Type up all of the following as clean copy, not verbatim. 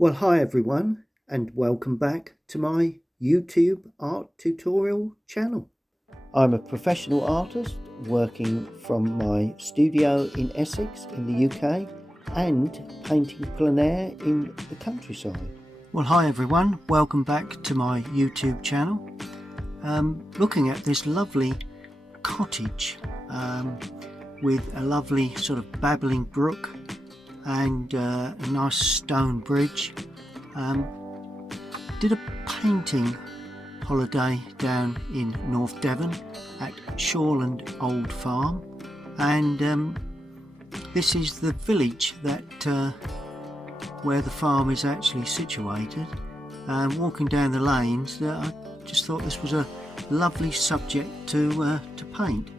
Well, hi everyone, and welcome back to my YouTube art tutorial channel. I'm a professional artist working from my studio in Essex in the UK and painting plein air in the countryside. Well, hi everyone, welcome back to my YouTube channel. Looking at this lovely cottage with a lovely sort of babbling brook and a nice stone bridge. Did a painting holiday down in North Devon at Shawland Old Farm, and this is the village that where the farm is actually situated. Walking down the lanes, I just thought this was a lovely subject to paint.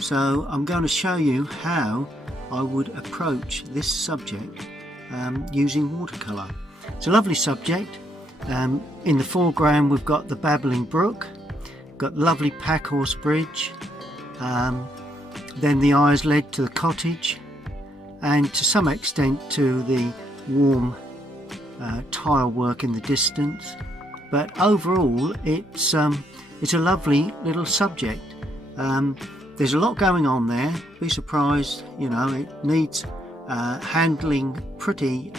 So I'm going to show you how I would approach this subject using watercolour. It's a lovely subject. In the foreground we've got the babbling brook, got the lovely packhorse bridge, then the eye is led to the cottage, and to some extent to the warm tile work in the distance. But overall it's a lovely little subject. There's a lot going on there. Be surprised, you know, it needs handling pretty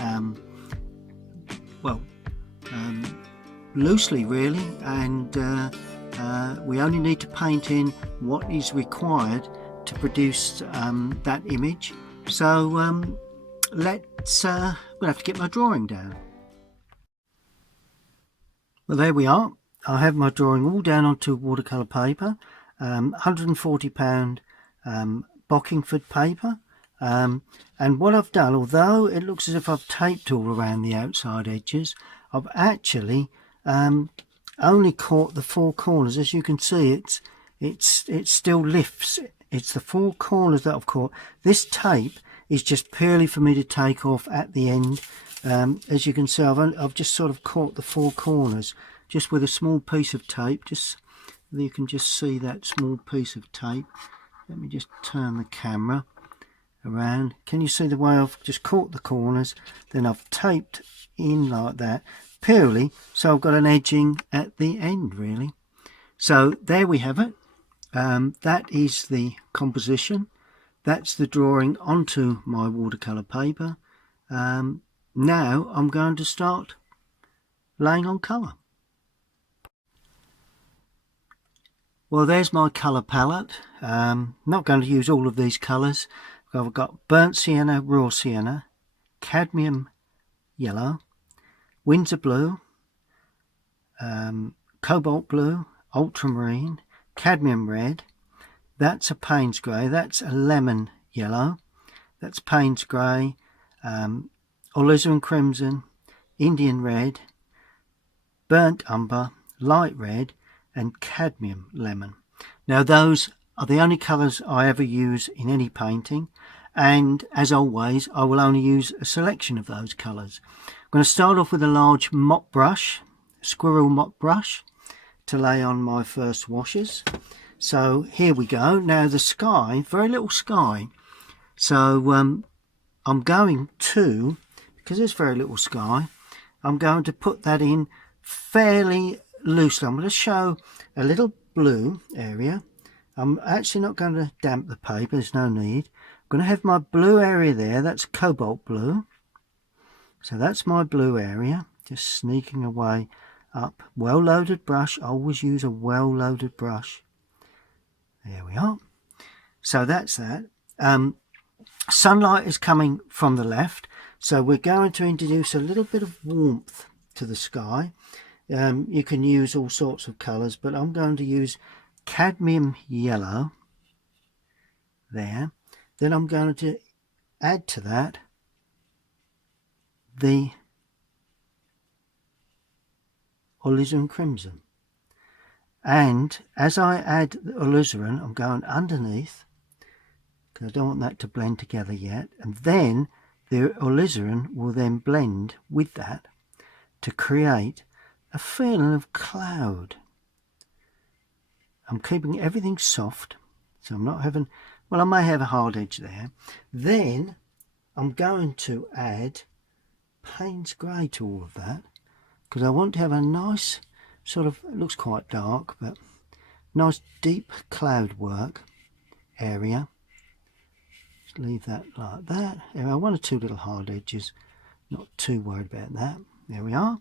loosely really, and we only need to paint in what is required to produce that image. So we'll have to get my drawing down. Well, there we are. I have my drawing all down onto watercolour paper, £140 Bockingford paper, and what I've done, although it looks as if I've taped all around the outside edges, I've actually only caught the four corners. As you can see, it still lifts. It's the four corners that I've caught. This tape is just purely for me to take off at the end. As you can see, I've just sort of caught the four corners just with a small piece of tape. Just you can just see that small piece of tape. Let me just turn the camera around. Can you see the way I've just caught the corners, then I've taped in like that, purely so I've got an edging at the end really. So there we have it. That is the composition. That's the drawing onto my watercolour paper. Now I'm going to start laying on colour. Well, there's my colour palette. Not going to use all of these colours. I've got burnt sienna, raw sienna, cadmium yellow, Windsor blue, cobalt blue, ultramarine, cadmium red. That's a Payne's grey. That's a lemon yellow. That's Payne's grey, alizarin crimson, Indian red, burnt umber, light red, and cadmium lemon. Now those are the only colours I ever use in any painting, and as always I will only use a selection of those colours. I'm going to start off with a large mop brush, squirrel mop brush, to lay on my first washes. So here we go. Now the sky, very little sky, so I'm going to, because there's very little sky, I'm going to put that in fairly loosely. I'm going to show a little blue area. I'm actually not going to damp the paper, there's no need. I'm going to have my blue area there, that's cobalt blue. So that's my blue area, just sneaking away up. Well-loaded brush, always use a well-loaded brush. There we are. So that's that. Sunlight is coming from the left, so we're going to introduce a little bit of warmth to the sky. You can use all sorts of colours, but I'm going to use cadmium yellow there. Then I'm going to add to that the alizarin crimson, and as I add the alizarin I'm going underneath because I don't want that to blend together yet, and then the alizarin will then blend with that to create a feeling of cloud. I'm keeping everything soft, so I'm not having, well, I may have a hard edge there. Then I'm going to add Payne's grey to all of that, because I want to have a nice sort of, it looks quite dark, but nice deep cloud work area. Just leave that like that. There are one or two little hard edges, not too worried about that. There we are.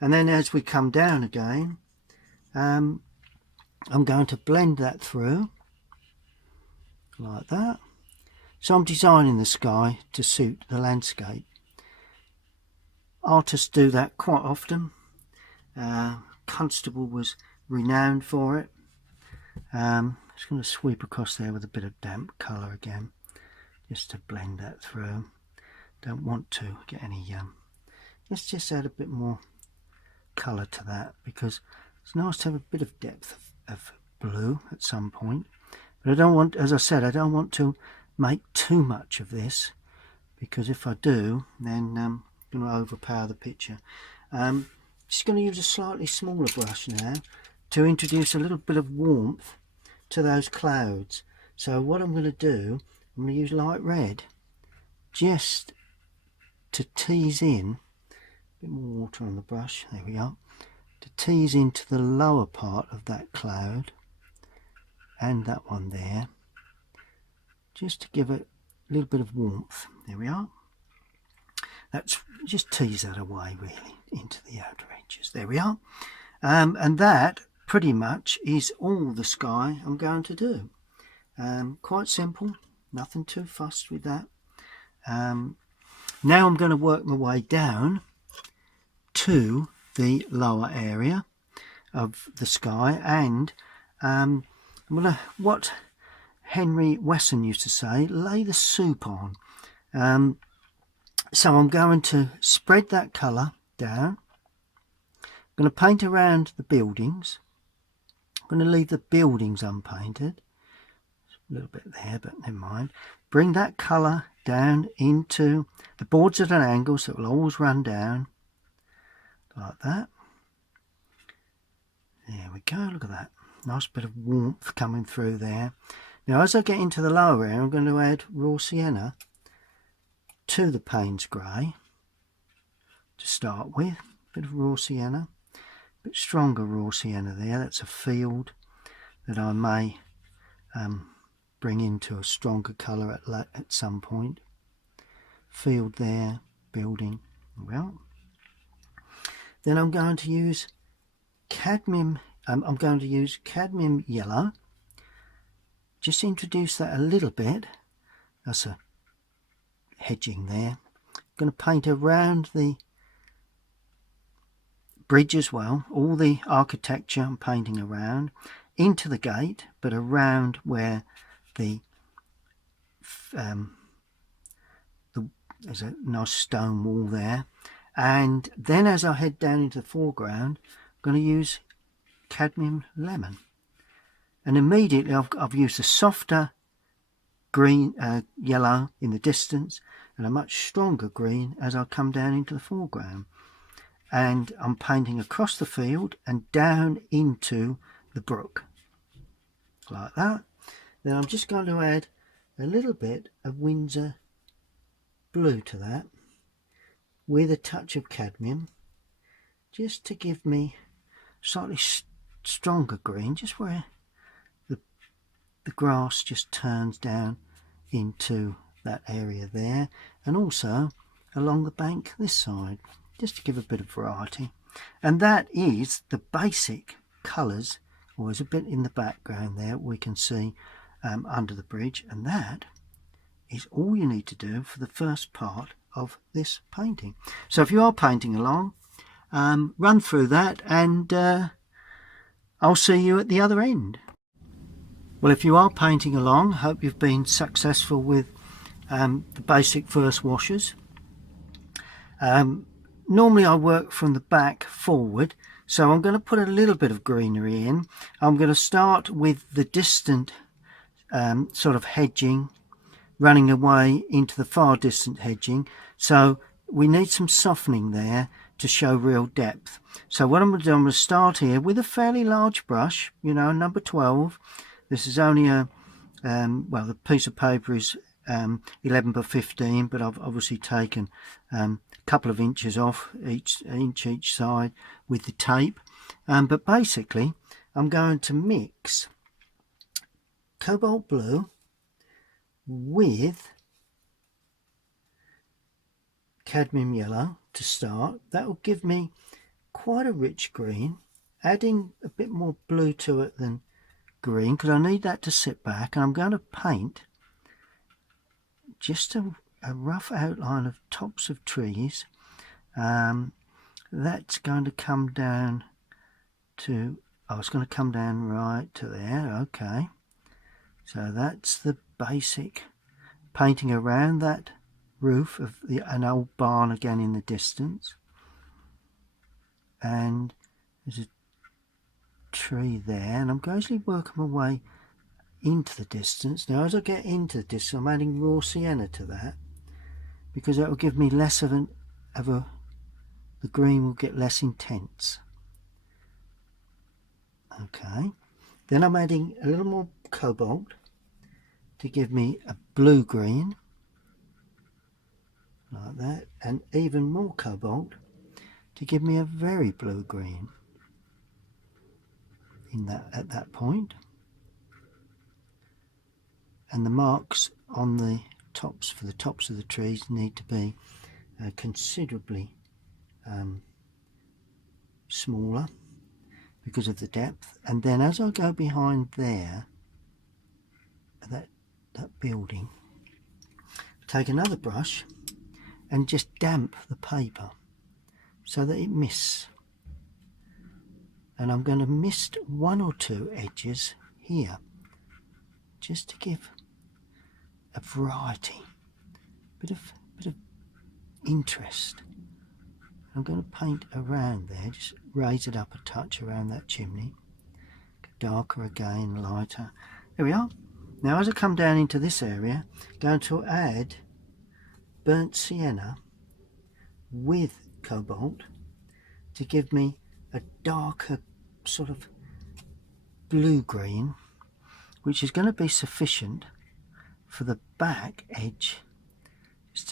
And then as we come down again, I'm going to blend that through like that. So I'm designing the sky to suit the landscape. Artists do that quite often. Constable was renowned for it. Just going to sweep across there with a bit of damp colour again, just to blend that through. Don't want to get any let's just add a bit more colour to that, because it's nice to have a bit of depth of blue at some point. But I don't want, as I said, I don't want to make too much of this, because if I do, then I'm going to overpower the picture. Just going to use a slightly smaller brush now to introduce a little bit of warmth to those clouds. So what I'm going to do, I'm going to use light red just to tease in a bit more water on the brush. There we are. To tease into the lower part of that cloud and that one there, just to give it a little bit of warmth. There we are. That's just tease that away really into the outer edges. There we are. And that pretty much is all the sky I'm going to do. Quite simple, nothing too fussed with that. Now I'm going to work my way down to the lower area of the sky, and I'm going to, what Henry Wesson used to say, lay the soup on. So I'm going to spread that colour down. I'm going to paint around the buildings. I'm going to leave the buildings unpainted. A little bit there, but never mind. Bring that colour down into the boards at an angle, so it will always run down like that. There we go, look at that. Nice bit of warmth coming through there. Now as I get into the lower area, I'm going to add raw sienna to the Payne's grey to start with. A bit of raw sienna, a bit stronger raw sienna there. That's a field that I may bring into a stronger colour at some point. Field there, building. Well, then I'm going to use cadmium. I'm going to use cadmium yellow. Just introduce that a little bit. That's a hedging there. I'm going to paint around the bridge as well. All the architecture I'm painting around into the gate, but around where there's a nice stone wall there. And then as I head down into the foreground, I'm going to use cadmium lemon, and immediately I've used a softer green yellow in the distance and a much stronger green as I come down into the foreground, and I'm painting across the field and down into the brook like that. Then I'm just going to add a little bit of Windsor blue to that with a touch of cadmium, just to give me slightly stronger green, just where the grass just turns down into that area there, and also along the bank this side, just to give a bit of variety. And that is the basic colours, or there's a bit in the background there we can see under the bridge, and that is all you need to do for the first part of this painting. So if you are painting along, run through that, and I'll see you at the other end. Well, if you are painting along, hope you've been successful with the basic first washes. Normally I work from the back forward, so I'm going to put a little bit of greenery in. I'm going to start with the distant sort of hedging, running away into the far distant hedging. So we need some softening there to show real depth. So what I'm going to do, I'm going to start here with a fairly large brush, you know, number 12. This is only a, well, the piece of paper is 11 by 15, but I've obviously taken a couple of inches off each side with the tape. But basically I'm going to mix cobalt blue with cadmium yellow to start. That will give me quite a rich green, adding a bit more blue to it than green because I need that to sit back. And I'm going to paint just a rough outline of tops of trees. That's going to come down to, it's going to come down right to there. Okay, so that's the basic painting around that roof of an old barn again in the distance, and there's a tree there, and I'm gradually working my way into the distance. Now as I get into the distance, I'm adding raw sienna to that because that will give me less of the green will get less intense. Okay, then I'm adding a little more cobalt to give me a blue green like that, and even more cobalt to give me a very blue green at that point. And the marks on the tops for the tops of the trees need to be considerably smaller because of the depth. And then as I go behind there, that building, take another brush and just damp the paper so that it mists. And I'm going to mist one or two edges here just to give a variety, bit of interest. I'm going to paint around there, just raise it up a touch around that chimney, darker again, lighter. There we are. Now as I come down into this area, I'm going to add burnt sienna with cobalt to give me a darker sort of blue-green, which is going to be sufficient for the back edge, just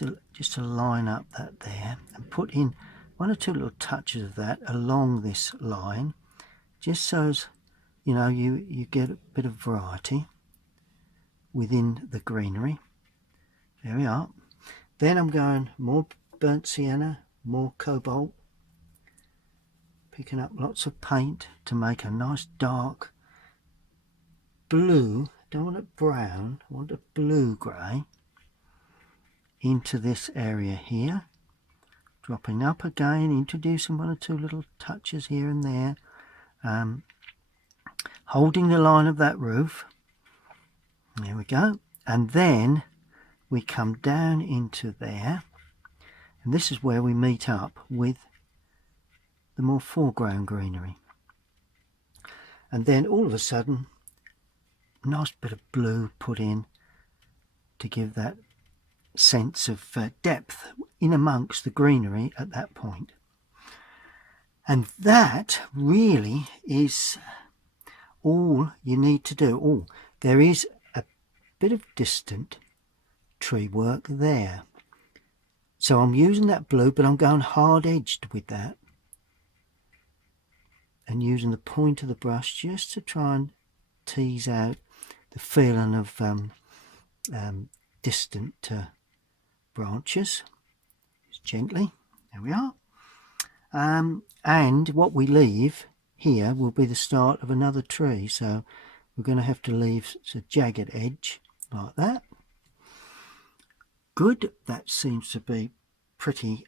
to line up that there and put in one or two little touches of that along this line, just so as you know you get a bit of variety within the greenery. There we are. Then I'm going more burnt sienna, more cobalt, picking up lots of paint to make a nice dark blue. Don't want it brown, I want a blue grey into this area here, dropping up again, introducing one or two little touches here and there, holding the line of that roof. There we go. And then we come down into there, and this is where we meet up with the more foreground greenery. And then all of a sudden, nice bit of blue put in to give that sense of depth in amongst the greenery at that point. And that really is all you need to do. Oh, there is a bit of distant tree work there, so I'm using that blue, but I'm going hard edged with that and using the point of the brush just to try and tease out the feeling of distant branches, just gently. There we are. And what we leave here will be the start of another tree, so we're going to have to leave a jagged edge like that. Good, that seems to be pretty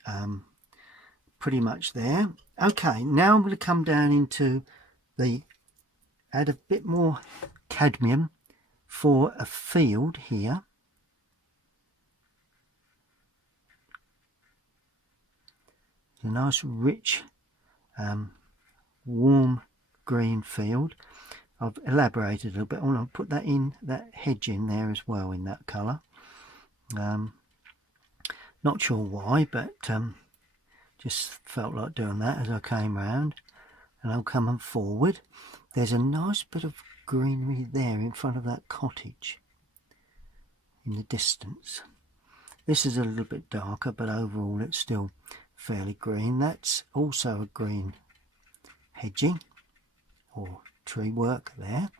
much there. Okay, now I'm going to come down into add a bit more cadmium for a field here. It's a nice rich warm green field. I've elaborated a little bit. I want to put that hedge in there as well in that colour. Not sure why, but just felt like doing that as I came round. And I'm coming forward. There's a nice bit of greenery there in front of that cottage in the distance. This is a little bit darker, but overall it's still fairly green. That's also a green hedging or tree work there.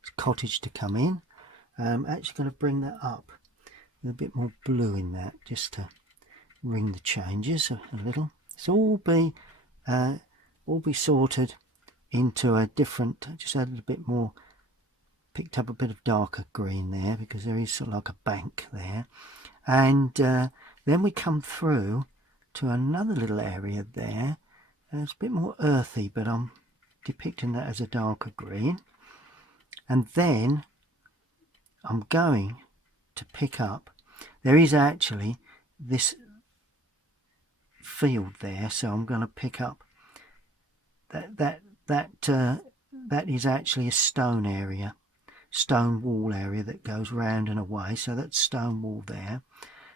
It's cottage to come in. I'm actually going to bring that up with a bit more blue in that, just to ring the changes a little. It's all be sorted into a different. Just add a little bit more. Picked up a bit of darker green there because there is sort of like a bank there, and then we come through to another little area there. It's a bit more earthy, but I'm depicting that as a darker green. And then I'm going to pick up, there is actually this field there, so I'm going to pick up that is actually a stone area, stone wall area that goes round and away, so that's stone wall there.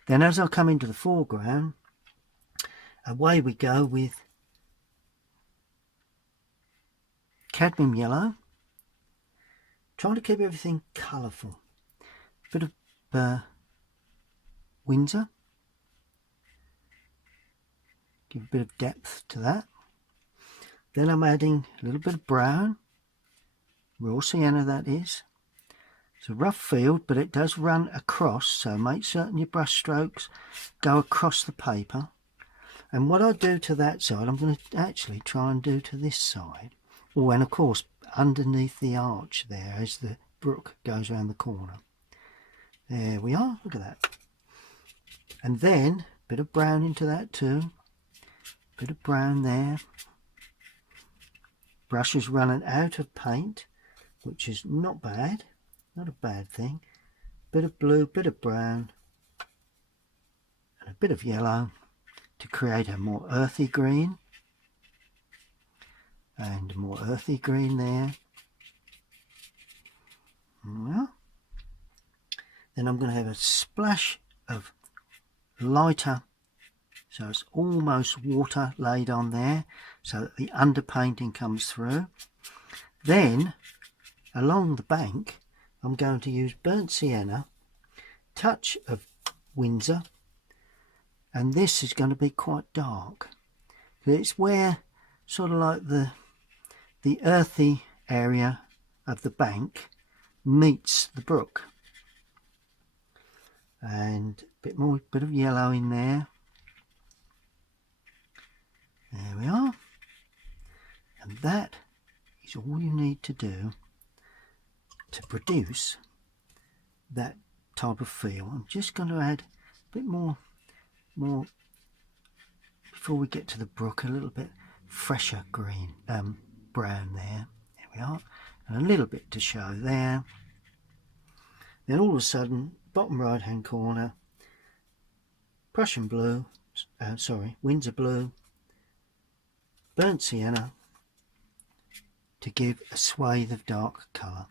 Then as I come into the foreground, away we go with cadmium yellow, trying to keep everything colourful. Bit of Windsor, give a bit of depth to that. Then I'm adding a little bit of brown, raw sienna that is. It's a rough field, but it does run across, so make certain your brush strokes go across the paper. And what I do to that side, I'm going to actually try and do to this side. Oh, and of course, underneath the arch there, as the brook goes around the corner. There we are, look at that. And then, a bit of brown into that too. Bit of brown there. Brush is running out of paint, which is not bad, not a bad thing. Bit of blue, bit of brown, and a bit of yellow to create a more earthy green. And more earthy green there. Well, then I'm going to have a splash of lighter, so it's almost water laid on there, so that the underpainting comes through. Then along the bank I'm going to use burnt sienna, touch of Windsor, and this is going to be quite dark. It's where sort of like the earthy area of the bank meets the brook. And a bit more, bit of yellow in there. There we are. And that is all you need to do to produce that type of feel. I'm just going to add a bit more before we get to the brook, a little bit fresher green, brown there. There we are. And a little bit to show there. Then all of a sudden, bottom right hand corner, Prussian blue, Windsor blue, burnt sienna to give a swathe of dark colour.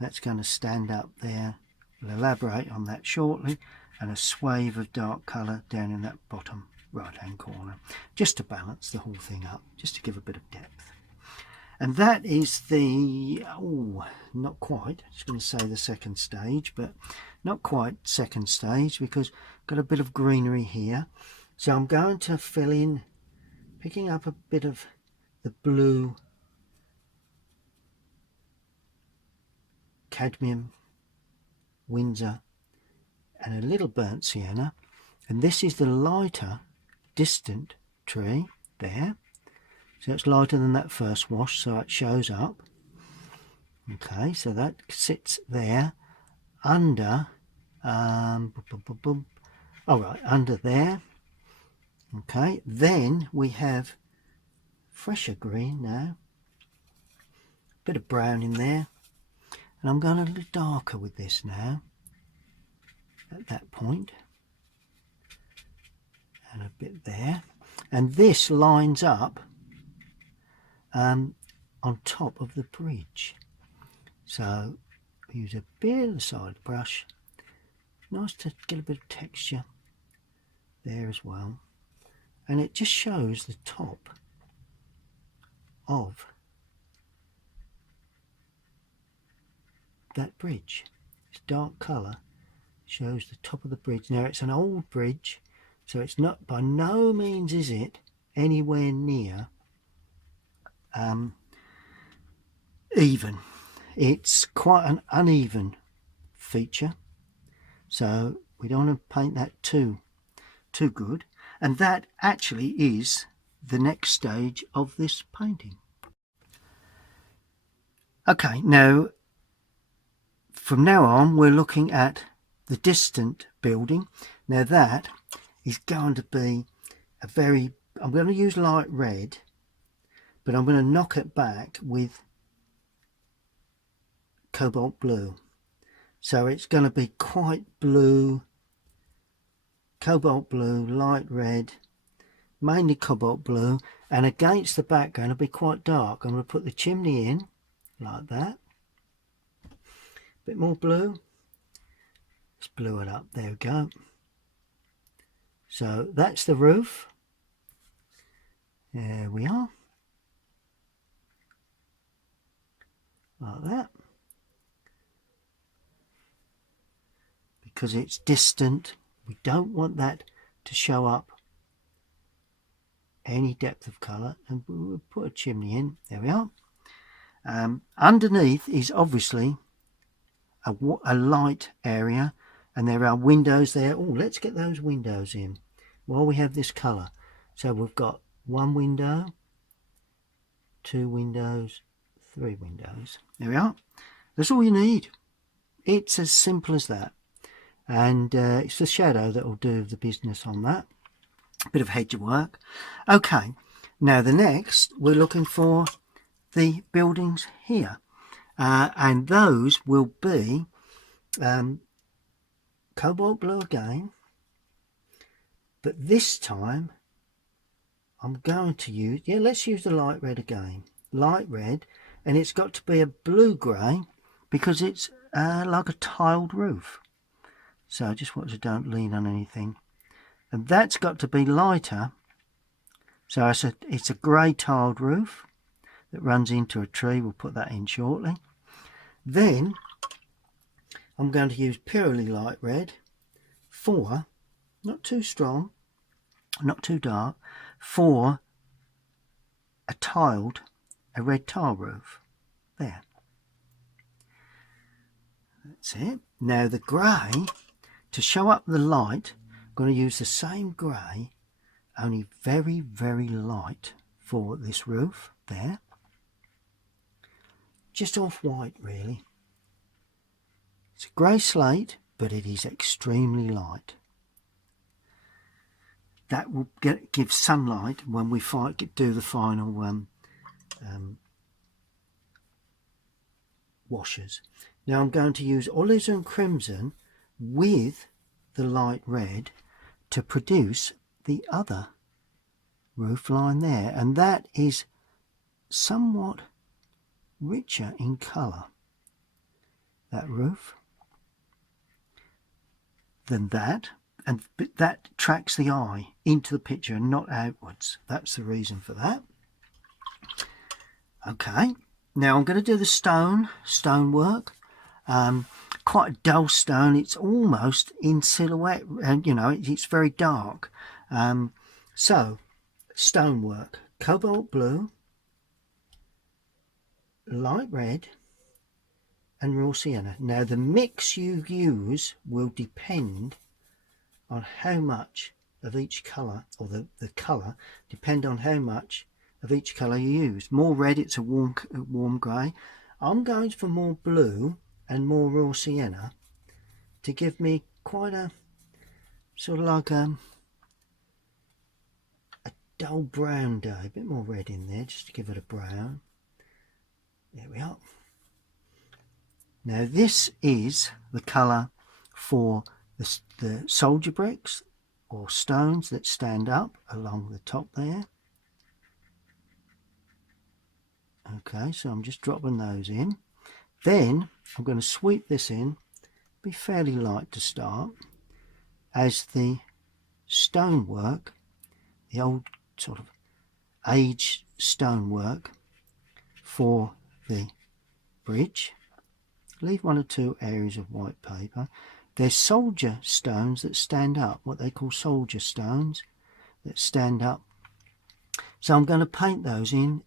That's going to stand up there. We'll elaborate on that shortly. And a swathe of dark colour down in that bottom right hand corner, just to balance the whole thing up, just to give a bit of depth. And that is the, not quite, I was going to say the second stage, but not quite second stage, because I've got a bit of greenery here. So I'm going to fill in, picking up a bit of the blue cadmium, Windsor, and a little burnt sienna. And this is the lighter distant tree there. So it's lighter than that first wash, so it shows up. Okay, so that sits there under, under there. Okay, then we have fresher green now. Bit of brown in there. And I'm going a little darker with this now, at that point. And a bit there. And this lines up on top of the bridge. So use a bit of the side brush. Nice to get a bit of texture there as well. And it just shows the top of that bridge. It's dark colour shows the top of the bridge. Now it's an old bridge, so it's not, by no means is it anywhere near even. It's quite an uneven feature, so we don't want to paint that too good. And that actually is the next stage of this painting. Okay, now from now on we're looking at the distant building. Now that is going to be a very, I'm going to use light red, but I'm going to knock it back with cobalt blue. So it's going to be quite blue, cobalt blue, light red, mainly cobalt blue, and against the background it'll be quite dark. I'm going to put the chimney in like that. A bit more blue. Let's blue it up. There we go. So that's the roof. There we are. Like that. Because it's distant, we don't want that to show up any depth of colour, and we'll put a chimney in. There we are. Underneath is obviously a light area, and there are windows there. Oh, let's get those windows in while we have this colour. So we've got one window, two windows, three windows. There we are. That's all you need. It's as simple as that. And it's the shadow that will do the business on that. A bit of hedge work. Okay, now the next we're looking for the buildings here, and those will be cobalt blue again, but this time I'm going to use, let's use the light red again. Light red, and it's got to be a blue grey because it's like a tiled roof. So I just want to don't lean on anything. And that's got to be lighter. So it's a grey tiled roof that runs into a tree. We'll put that in shortly. Then I'm going to use purely light red for, not too strong, not too dark, for a red tile roof. There. That's it. Now the grey, to show up the light, I'm going to use the same grey, only very, very light for this roof there. Just off-white, really. It's a grey slate, but it is extremely light. That will give sunlight when we do the final washes. Now I'm going to use alizarin crimson with the light red to produce the other roof line there, and that is somewhat richer in colour, that roof, than that, and that tracks the eye into the picture and not outwards. That's the reason for that. Okay, now I'm going to do the stonework. Quite a dull stone. It's almost in silhouette, and it's very dark. So stonework, cobalt blue, light red, and raw sienna. Now the mix you use will depend on how much of each colour, or the colour depend on how much of each colour you use. More red, it's a warm grey. I'm going for more blue and more raw sienna to give me quite a sort of like a dull brown day. A bit more red in there just to give it a brown. There we are. Now this is the colour for the soldier bricks or stones that stand up along the top there. Okay, so I'm just dropping those in. Then I'm going to sweep this in, be fairly light to start, as the stonework, the old sort of aged stonework for the bridge. Leave one or two areas of white paper. there's soldier stones that stand up, what they call soldier stones that stand up. So I'm going to paint those in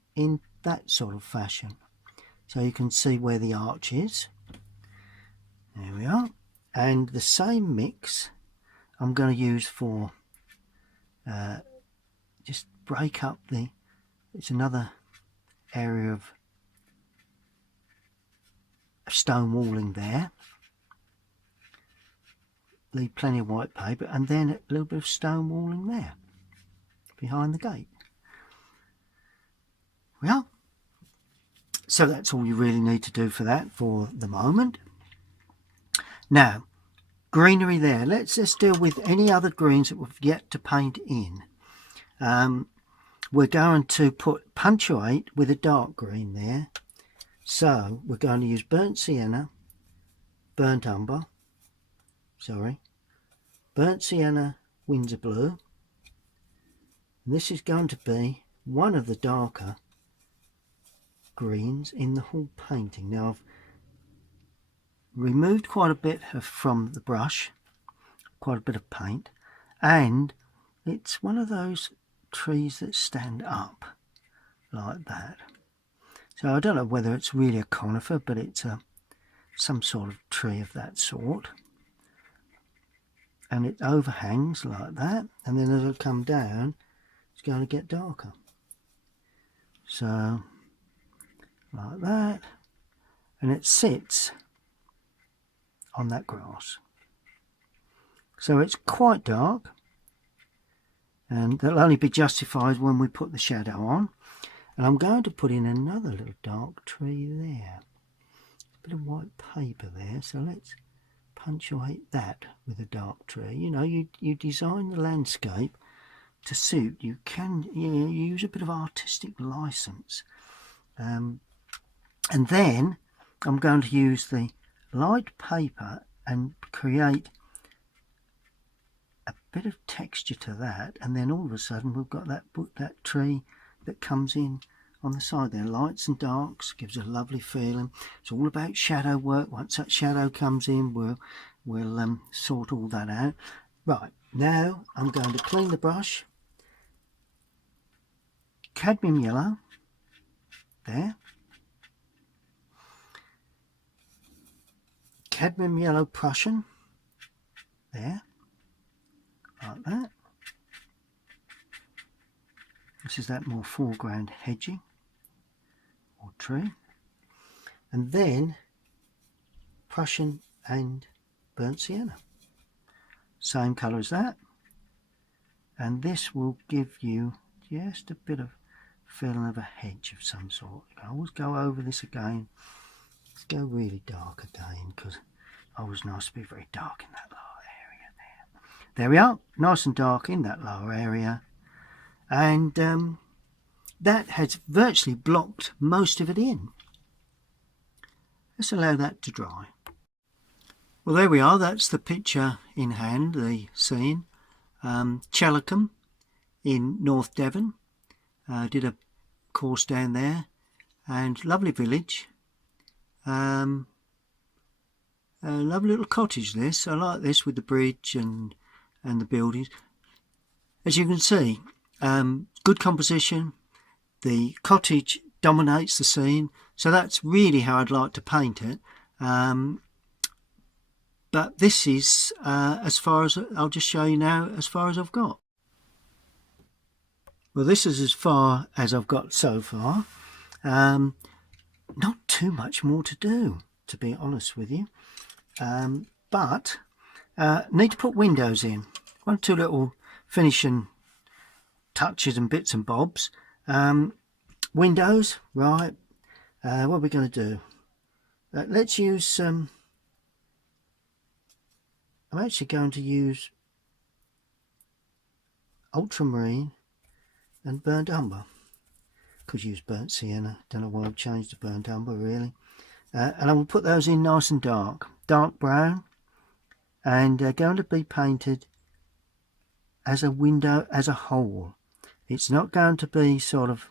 that sort of fashion. So you can see where the arch is. There we are. And the same mix I'm going to use for just break up it's another area of stone walling there. Leave plenty of white paper and then a little bit of stone walling there behind the gate. Well, so that's all you really need to do for that for the moment. Now, greenery there. Let's deal with any other greens that we've yet to paint in. We're going to punctuate with a dark green there. So we're going to use burnt sienna, burnt umber, burnt sienna, Windsor blue. And this is going to be one of the darker greens in the whole painting. Now I've removed quite a bit from the brush, quite a bit of paint, and it's one of those trees that stand up like that. So I don't know whether it's really a conifer, but it's some sort of tree of that sort. And it overhangs like that, and then as I come down, it's going to get darker. So, like that, and it sits on that grass. So it's quite dark, and that'll only be justified when we put the shadow on. And I'm going to put in another little dark tree there. A bit of white paper there, so let's punctuate that with a dark tree. You know, you design the landscape to suit. You use a bit of artistic license. And then I'm going to use the light paper and create a bit of texture to that, and then all of a sudden we've got that tree that comes in on the side there. Lights and darks, gives a lovely feeling. It's all about shadow work. Once that shadow comes in, we'll sort all that out. Right, now I'm going to clean the brush. Cadmium yellow there. Cadmium yellow Prussian there, like that. This is that more foreground hedging or tree. And then Prussian and burnt sienna. Same colour as that. And this will give you just a bit of feeling of a hedge of some sort. I always go over this again. Let's go really dark again, because it's always nice to be very dark in that lower area there. There we are, nice and dark in that lower area. And that has virtually blocked most of it in. Let's allow that to dry. Well, there we are. That's the picture in hand, the scene. Chellicombe in North Devon. Did a course down there, and lovely village. A lovely little cottage this. I like this with the bridge and the buildings. As you can see, good composition. The cottage dominates the scene, so that's really how I'd like to paint it. But this is as far as I'll just show you now, as far as I've got. Well, this is as far as I've got so far. Not too much more to do, to be honest with you. But need to put windows in. One or two little finishing touches and bits and bobs. Windows, right. What are we going to do? Let's use I'm actually going to use ultramarine and burnt umber. Could use burnt sienna. Don't know why I've changed to burnt umber really. And I will put those in nice and dark brown, and they're going to be painted as a window as a whole. It's not going to be sort of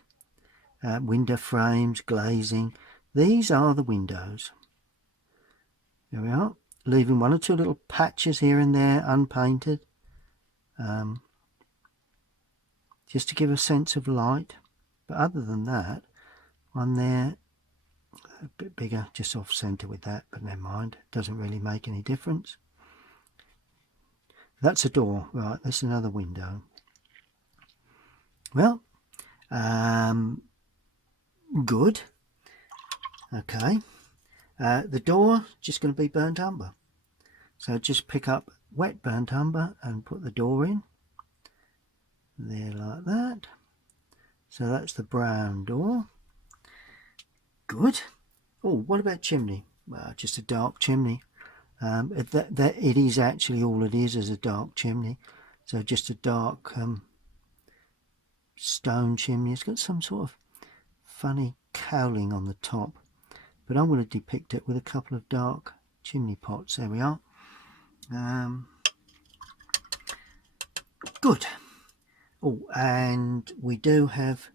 window frames, glazing. These are the windows. There we are. leaving one or two little patches here and there unpainted, just to give a sense of light. But other than that, one there a bit bigger, just off center with that, but never mind, it doesn't really make any difference. That's a door, right? That's another window. Well, good. Okay, the door just going to be burnt umber, so just pick up wet burnt umber and put the door in there like that. So that's the brown door. Good. Oh, what about chimney? Well, just a dark chimney. It is actually all it is a dark chimney. So just a dark stone chimney. It's got some sort of funny cowling on the top, but I'm going to depict it with a couple of dark chimney pots. There we are. Good. Oh, and we do have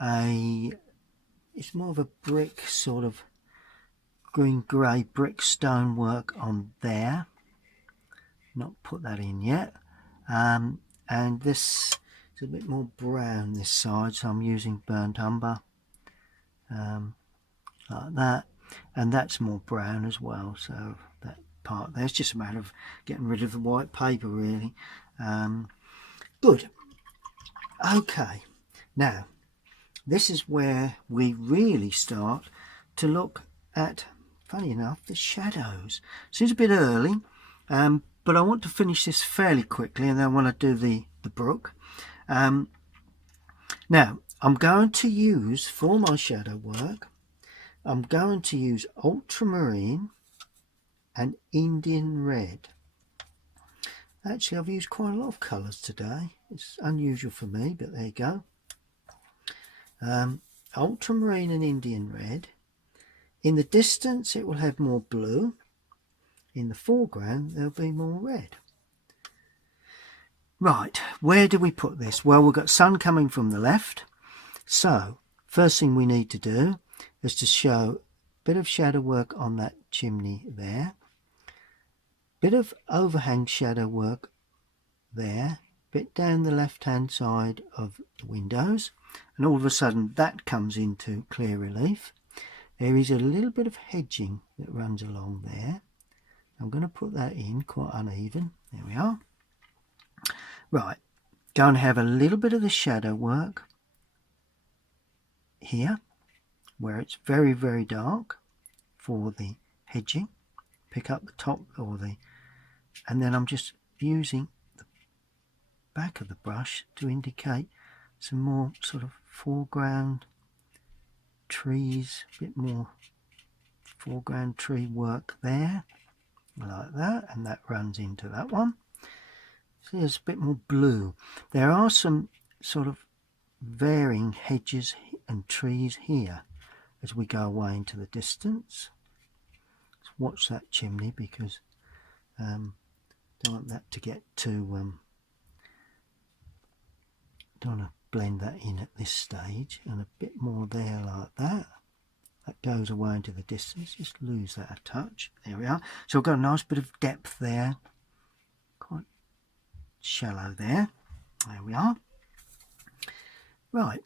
it's more of a brick, sort of green grey brick stonework on there. Not put that in yet. And this is a bit more brown this side, so I'm using burnt umber, like that, and that's more brown as well. So that part there, it's just a matter of getting rid of the white paper, really. Good. Okay, now this is where we really start to look at, funny enough, the shadows. Seems a bit early, but I want to finish this fairly quickly, and then I want to do the brook. Now I'm going to use, for my shadow work, I'm going to use ultramarine and Indian red. Actually, I've used quite a lot of colours today. It's unusual for me, but there you go. Ultramarine and Indian red. In the distance it will have more blue. In the foreground there'll be more red. Right, where do we put this? Well, we've got sun coming from the left, so first thing we need to do is to show a bit of shadow work on that chimney there, bit of overhang shadow work there, bit down the left hand side of the windows, and all of a sudden that comes into clear relief. There is a little bit of hedging that runs along there. I'm going to put that in quite uneven. There we are. Right, going to have a little bit of the shadow work here where it's very, very dark for the hedging. Pick up the top or and then I'm just using the back of the brush to indicate some more sort of foreground trees, a bit more foreground tree work there, like that, and that runs into that one. So there's a bit more blue. There are some sort of varying hedges and trees here as we go away into the distance. Let's watch that chimney, because don't want that to get too don't want to blend that in at this stage, and a bit more there like that. That goes away into the distance. Just lose that a touch. There we are. So we've got a nice bit of depth there, quite shallow there. There we are. Right,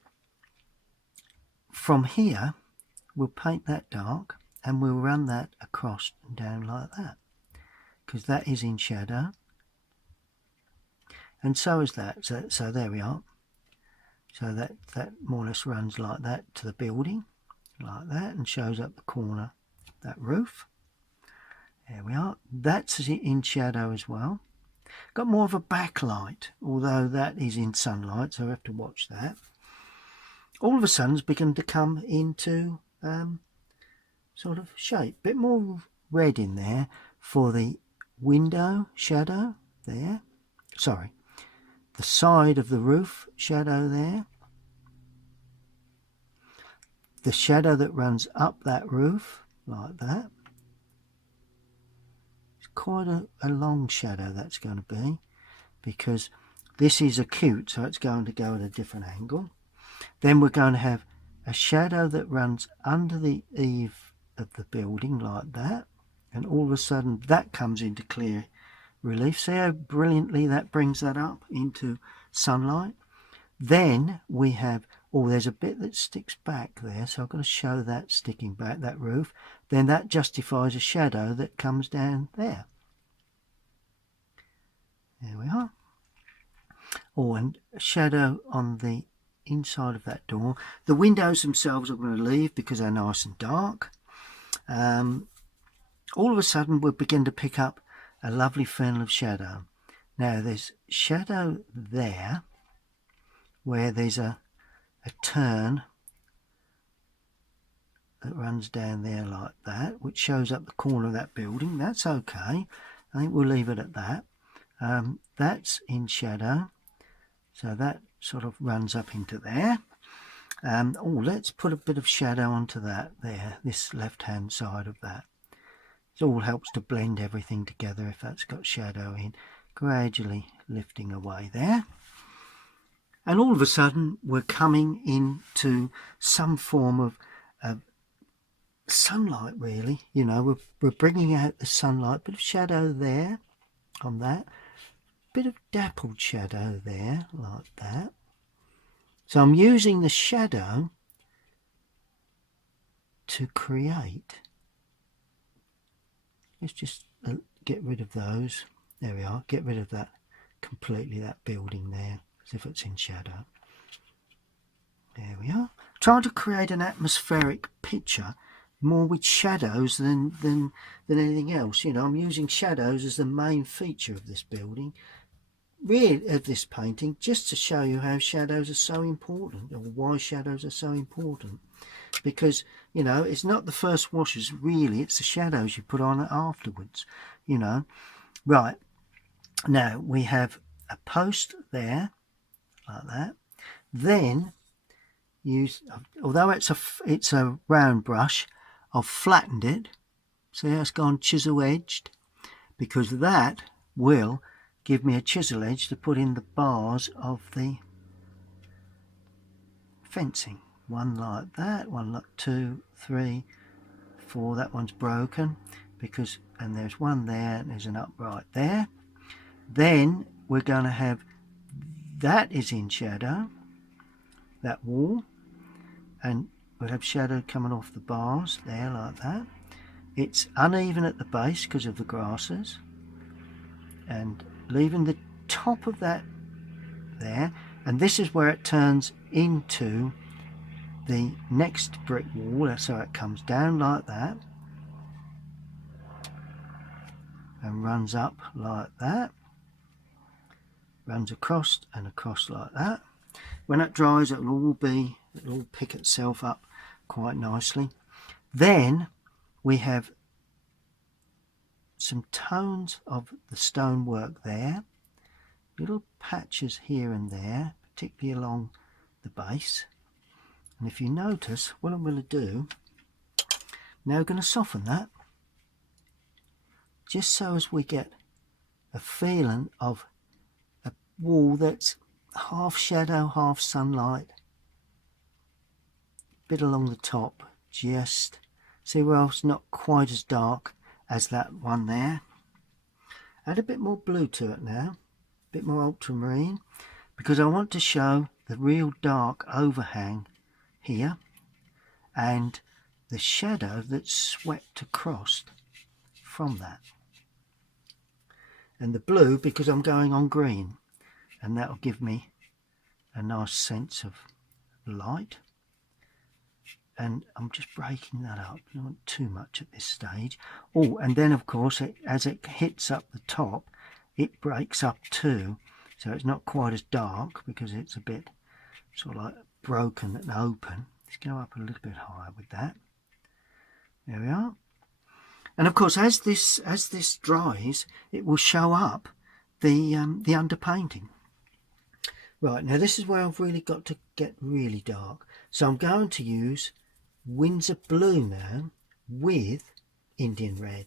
from here we'll paint that dark and we'll run that across and down like that, because that is in shadow, and so is that. So there we are. So that more or less runs like that to the building, like that, and shows up the corner, that roof. There we are. That's in shadow as well. Got more of a backlight, although that is in sunlight, so I have to watch that. All of a sudden it's begun to come into sort of shape. Bit more red in there for the window shadow there. Sorry, the side of the roof shadow there. The shadow that runs up that roof, like that. It's quite a long shadow that's going to be, because this is acute, so it's going to go at a different angle. Then we're going to have a shadow that runs under the eave of the building like that, and all of a sudden that comes into clear relief. See how brilliantly that brings that up into sunlight. Then we have, oh, there's a bit that sticks back there, so I've got to show that sticking back, that roof. Then that justifies a shadow that comes down there. There we are. Oh, and a shadow on the inside of that door. The windows themselves I'm going to leave because they're nice and dark. All of a sudden we'll begin to pick up a lovely fennel of shadow. Now there's shadow there where there's a turn that runs down there like that, which shows up the corner of that building. That's okay. I think we'll leave it at that. That's in shadow, so that sort of runs up into there. Oh, let's put a bit of shadow onto that there, this left hand side of that. It all helps to blend everything together if that's got shadow in, gradually lifting away there. And all of a sudden we're coming into some form of sunlight, really. You know, we're bringing out the sunlight, bit of shadow there on that, bit of dappled shadow there like that. So I'm using the shadow to create. Let's just get rid of those. There we are. Get rid of that completely, that building there, as if it's in shadow. There we are. Trying to create an atmospheric picture more with shadows than anything else. You know, I'm using shadows as the main feature of this building, really, of this painting, just to show you how shadows are so important, or why shadows are so important. Because, you know, it's not the first washes, really, it's the shadows you put on afterwards, you know. Right, now we have a post there, like that. Then, although it's a round brush, I've flattened it. See how it's gone chisel edged? Because that will give me a chisel edge to put in the bars of the fencing. One like that, one like 2, 3, 4. That one's broken because, and there's one there, and there's an upright there. Then we're going to have, that is in shadow, that wall, and we'll have shadow coming off the bars there like that. It's uneven at the base because of the grasses, and leaving the top of that there, and this is where it turns into the next brick wall, so it comes down like that and runs up like that, runs across and across like that. When it dries, it'll all pick itself up quite nicely. Then we have some tones of the stonework there, little patches here and there, particularly along the base. And if you notice, what I'm going to do now, I'm going to soften that just so as we get a feeling of a wall that's half shadow, half sunlight, bit along the top, just see where it's not quite as dark as that one there. Add a bit more blue to it now, a bit more ultramarine, because I want to show the real dark overhang here and the shadow that's swept across from that. And the blue because I'm going on green, and that'll give me a nice sense of light. And I'm just breaking that up. I don't want too much at this stage. Oh, and then of course as it hits up the top, it breaks up too, so it's not quite as dark because it's a bit sort of like broken and open. Let's go up a little bit higher with that. There we are. And of course, as this dries, it will show up the underpainting. Right, now this is where I've really got to get really dark. So I'm going to use Windsor Blue now with Indian Red.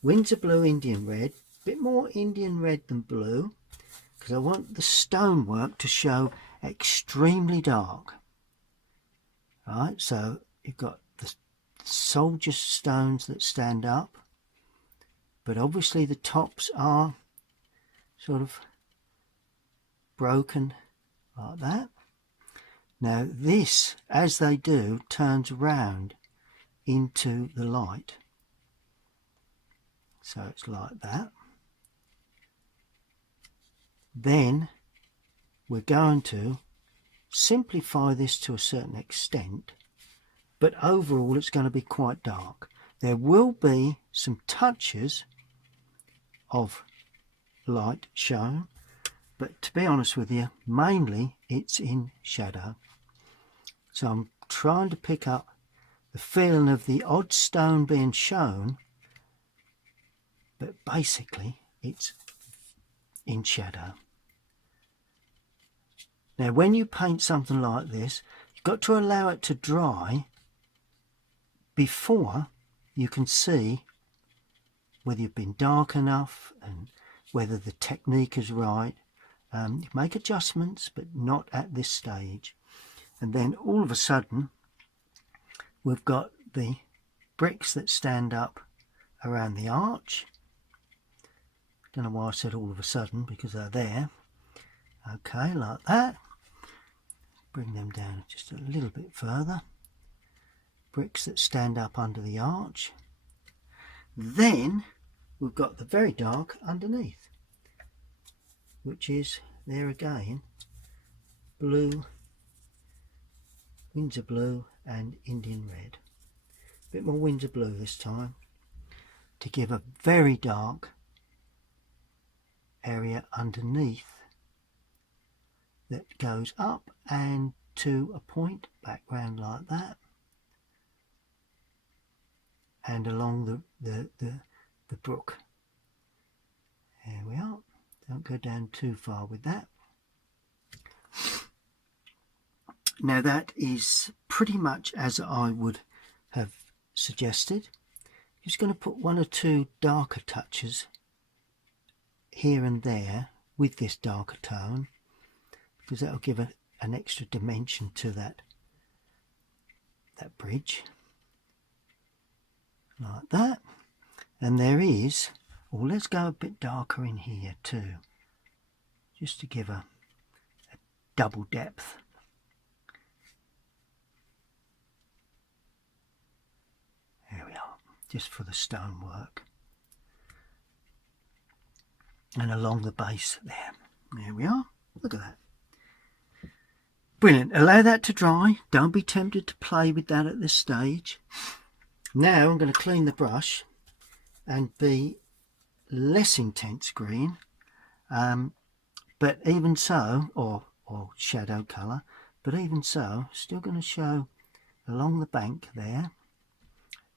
Windsor Blue, Indian Red, a bit more Indian Red than blue, because I want the stonework to show extremely dark. Right, so you've got the soldier stones that stand up, but obviously the tops are sort of broken like that. Now this, as they do, turns round into the light. So it's like that. Then we're going to simplify this to a certain extent, but overall it's going to be quite dark. There will be some touches of light shown, but to be honest with you, mainly it's in shadow. So I'm trying to pick up the feeling of the odd stone being shown, but basically it's in shadow. Now when you paint something like this, you've got to allow it to dry before you can see whether you've been dark enough and whether the technique is right. You make adjustments, but not at this stage. And then all of a sudden we've got the bricks that stand up around the arch. Don't know why I said all of a sudden, because they're there. Okay, like that. Bring them down just a little bit further. Bricks that stand up under the arch. Then we've got the very dark underneath, which is there again, blue, Windsor blue and Indian red. A bit more Windsor blue this time to give a very dark area underneath that goes up and to a point background like that, and along the brook. There we are. Don't go down too far with that. Now that is pretty much as I would have suggested. Just going to put one or two darker touches here and there with this darker tone, because that will give an extra dimension to that bridge, like that. And there is, well, let's go a bit darker in here too, just to give a double depth. There we are, just for the stonework. And along the base there we are. Look at that. Brilliant. Allow that to dry. Don't be tempted to play with that at this stage. Now I'm going to clean the brush and be less intense green, but even so, or shadow colour, but even so, still going to show along the bank there.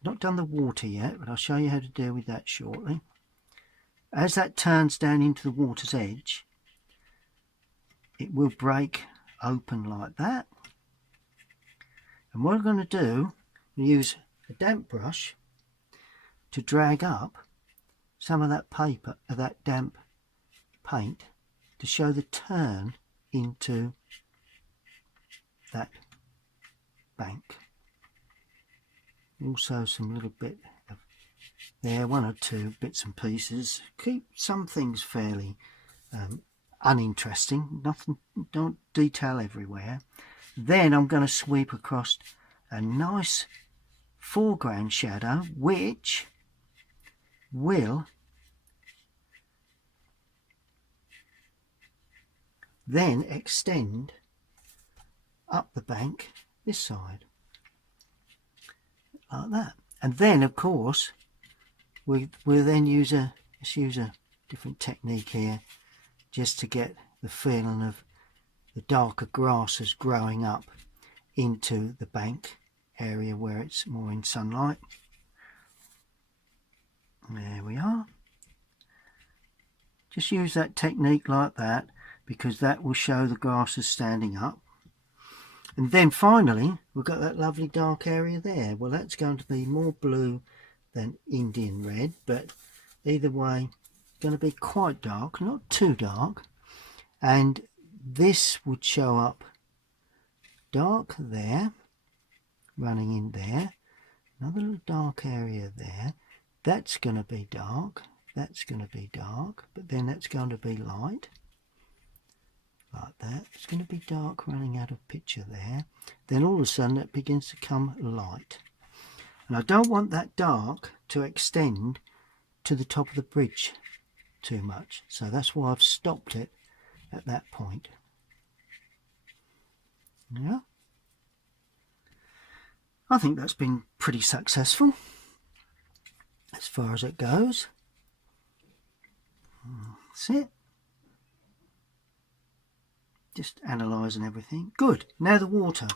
Not done the water yet, but I'll show you how to deal with that shortly. As that turns down into the water's edge, it will break open like that. And what I'm going to do, use a damp brush to drag up some of that paper, that damp paint, to show the turn into that bank. Also some little bit of there, one or two bits and pieces. Keep some things fairly uninteresting, nothing, don't detail everywhere. Then I'm going to sweep across a nice foreground shadow, which will then extend up the bank this side, like that. And then of course we'll then use let's use a different technique here, just to get the feeling of the darker grasses growing up into the bank area where it's more in sunlight. There we are. Just use that technique like that, because that will show the grasses standing up. And then finally we've got that lovely dark area there. Well, that's going to be more blue than Indian red, but either way going to be quite dark, not too dark. And this would show up dark there, running in there, Another little dark area there. That's going to be dark. That's going to be dark. But then that's going to be light. Like that. It's going to be dark running out of picture there. Then all of a sudden it begins to come light. And I don't want that dark to extend to the top of the bridge too much. So that's why I've stopped it at that point. Yeah. I think that's been pretty successful as far as it goes. That's it. Just analysing everything. Good. Now the water.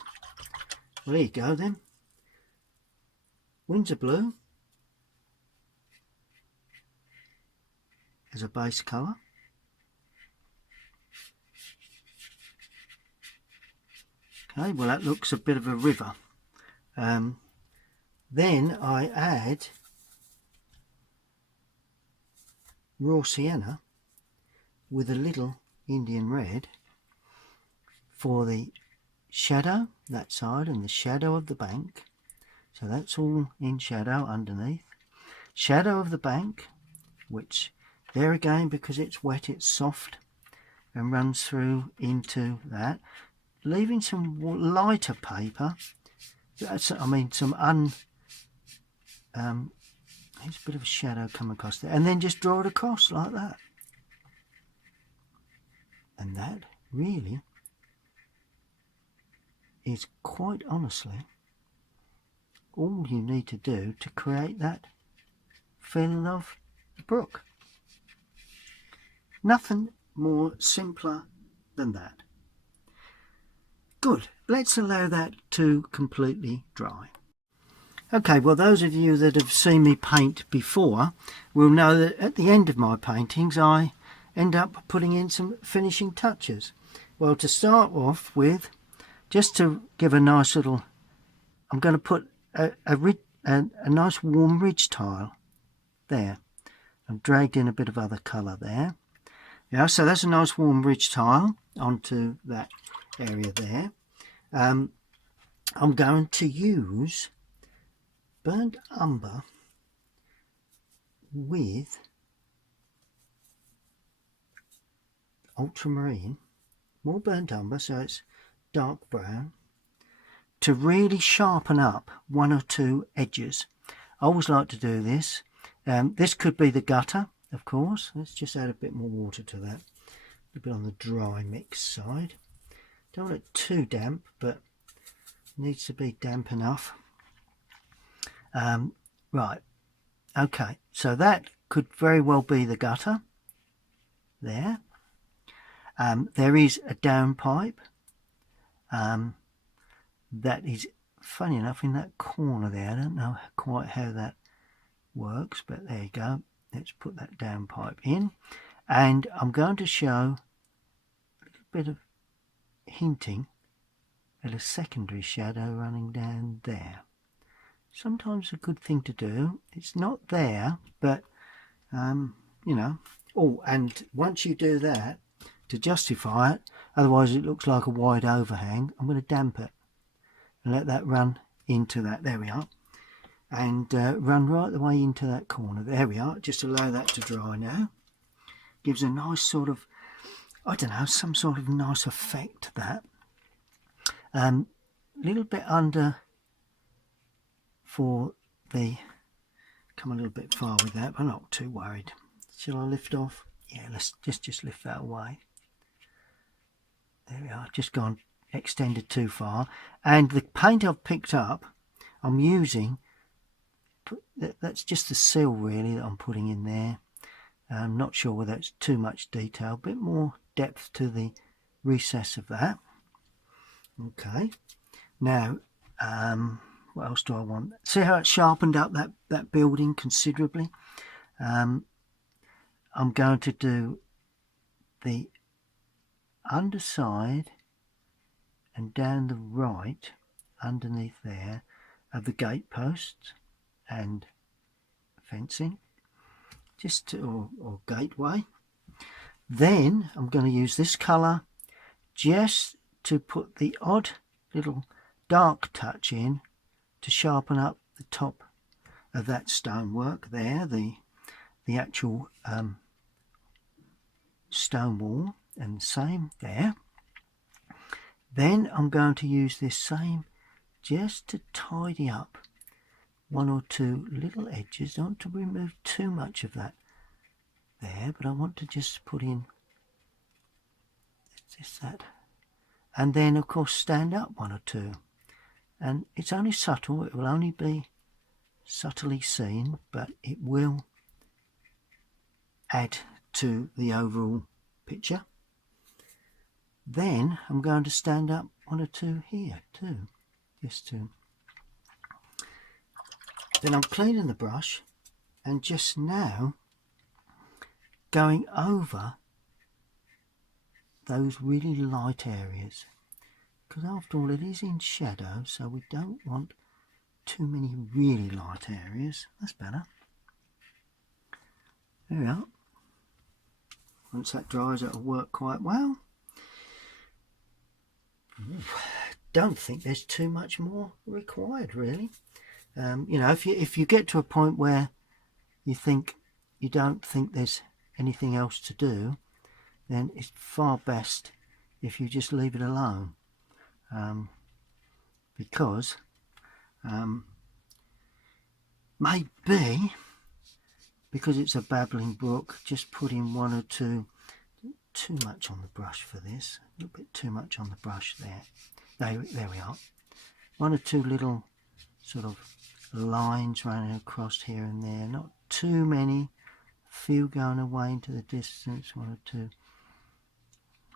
Well, there you go then. Windsor Blue as a base colour. Okay, well that looks a bit of a river. Then I add raw sienna with a little Indian red for the shadow, that side, and the shadow of the bank. So that's all in shadow underneath. Shadow of the bank, which there again, because it's wet, it's soft and runs through into that. Leaving some lighter paper. I mean, some here's a bit of a shadow come across there, and then just draw it across like that. And that really is quite honestly all you need to do to create that feeling of the brook. Nothing more simpler than that. Good. Let's allow that to completely dry. Okay, well those of you that have seen me paint before will know that at the end of my paintings I end up putting in some finishing touches. Well, to start off with, just to give a nice little, I'm going to put a nice warm ridge tile there. I've dragged in a bit of other colour there. Yeah, so that's a nice warm ridge tile onto that area there. I'm going to use burnt umber with ultramarine, more burnt umber, so it's dark brown, to really sharpen up one or two edges. I always like to do this. This could be the gutter, of course. Let's just add a bit more water to that. A bit on the dry mix side. Don't want it too damp, but needs to be damp enough. Right, okay, so that could very well be the gutter there. There is a downpipe that is, funny enough, in that corner there. I don't know quite how that works, but there you go. Let's put that downpipe in, and I'm going to show a little bit of hinting at a secondary shadow running down there. Sometimes a good thing to do. It's not there, but you know. Oh, and once you do that, to justify it, otherwise it looks like a wide overhang, I'm going to damp it and let that run into that. There we are. And run right the way into that corner. There we are. Just allow that to dry now. Gives a nice sort of, I don't know, some sort of nice effect to that. Little bit under for the, come a little bit far with that, but I'm not too worried. Shall I lift off? Yeah, let's just lift that away. There we are. Just gone extended too far. And the paint I've picked up, I'm using, that's just the seal really that I'm putting in there. I'm not sure whether it's too much detail, a bit more depth to the recess of that. Okay, now what else do I want? See how it sharpened up that building considerably? I'm going to do the underside and down the right underneath there of the gate posts and fencing, just to, or gateway. Then I'm going to use this colour just to put the odd little dark touch in to sharpen up the top of that stonework there, the actual stone wall, and the same there. Then I'm going to use this same just to tidy up one or two little edges. I don't want to remove too much of that there, but I want to just put in just that, and then of course stand up one or two, and it's only subtle, it will only be subtly seen, but it will add to the overall picture. Then I'm going to stand up one or two here too, just to, then I'm cleaning the brush and just now going over those really light areas, because after all it is in shadow, so we don't want too many really light areas. That's better. There we are. Once that dries, it'll work quite well. Don't think there's too much more required, really. You know, if you get to a point where you don't think there's anything else to do, then it's far best if you just leave it alone, because maybe because it's a babbling brook, just put in one or two, too much on the brush for this, a little bit too much on the brush there. There we are. One or two little sort of lines running across here and there, not too many, few going away into the distance, one or two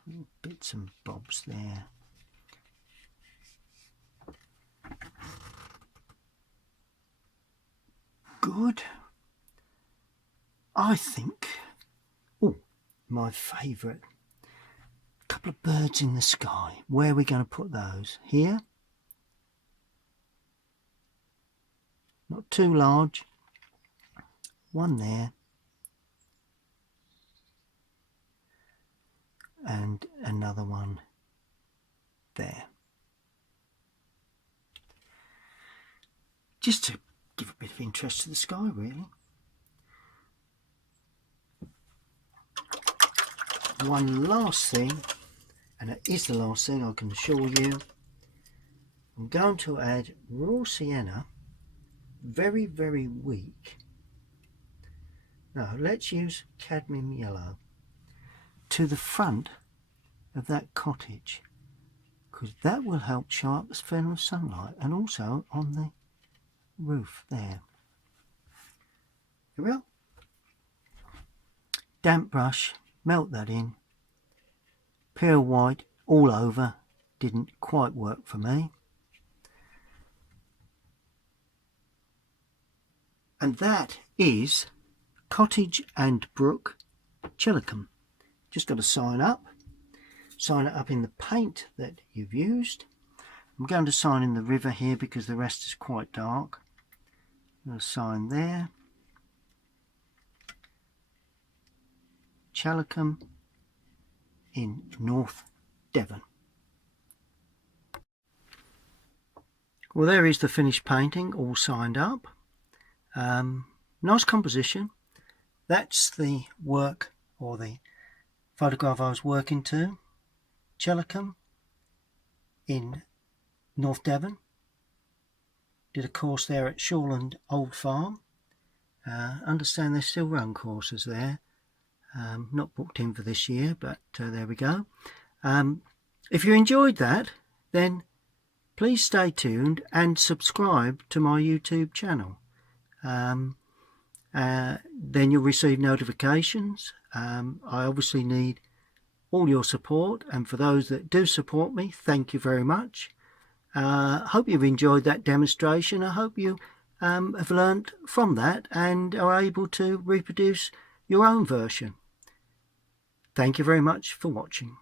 little bits and bobs there. Good. I think, oh, my favourite, a couple of birds in the sky. Where are we going to put those? Here? Not too large. One there. And another one there. Just to give a bit of interest to the sky, really. One last thing, and it is the last thing I can assure you, I'm going to add raw sienna, very, very weak. No, let's use cadmium yellow to the front of that cottage, because that will help show up the sphere of sunlight, and also on the roof there. Here we are. Damp brush, melt that in. Pure white all over, didn't quite work for me. And that is Cottage and Brook Chillicum. Just got to sign it up in the paint that you've used. I'm going to sign in the river here because the rest is quite dark. I'm going to sign there. Chillicum in North Devon. Well, there is the finished painting, all signed up. Nice composition. That's the work, or the photograph I was working to. Chillicum in North Devon. Did a course there at Shoreland Old Farm. Understand they still run courses there. Not booked in for this year, but there we go. If you enjoyed that, then please stay tuned and subscribe to my YouTube channel. Then you'll receive notifications. I obviously need all your support, and for those that do support me, thank you very much. Hope you've enjoyed that demonstration. I hope you have learnt from that and are able to reproduce your own version. Thank you very much for watching.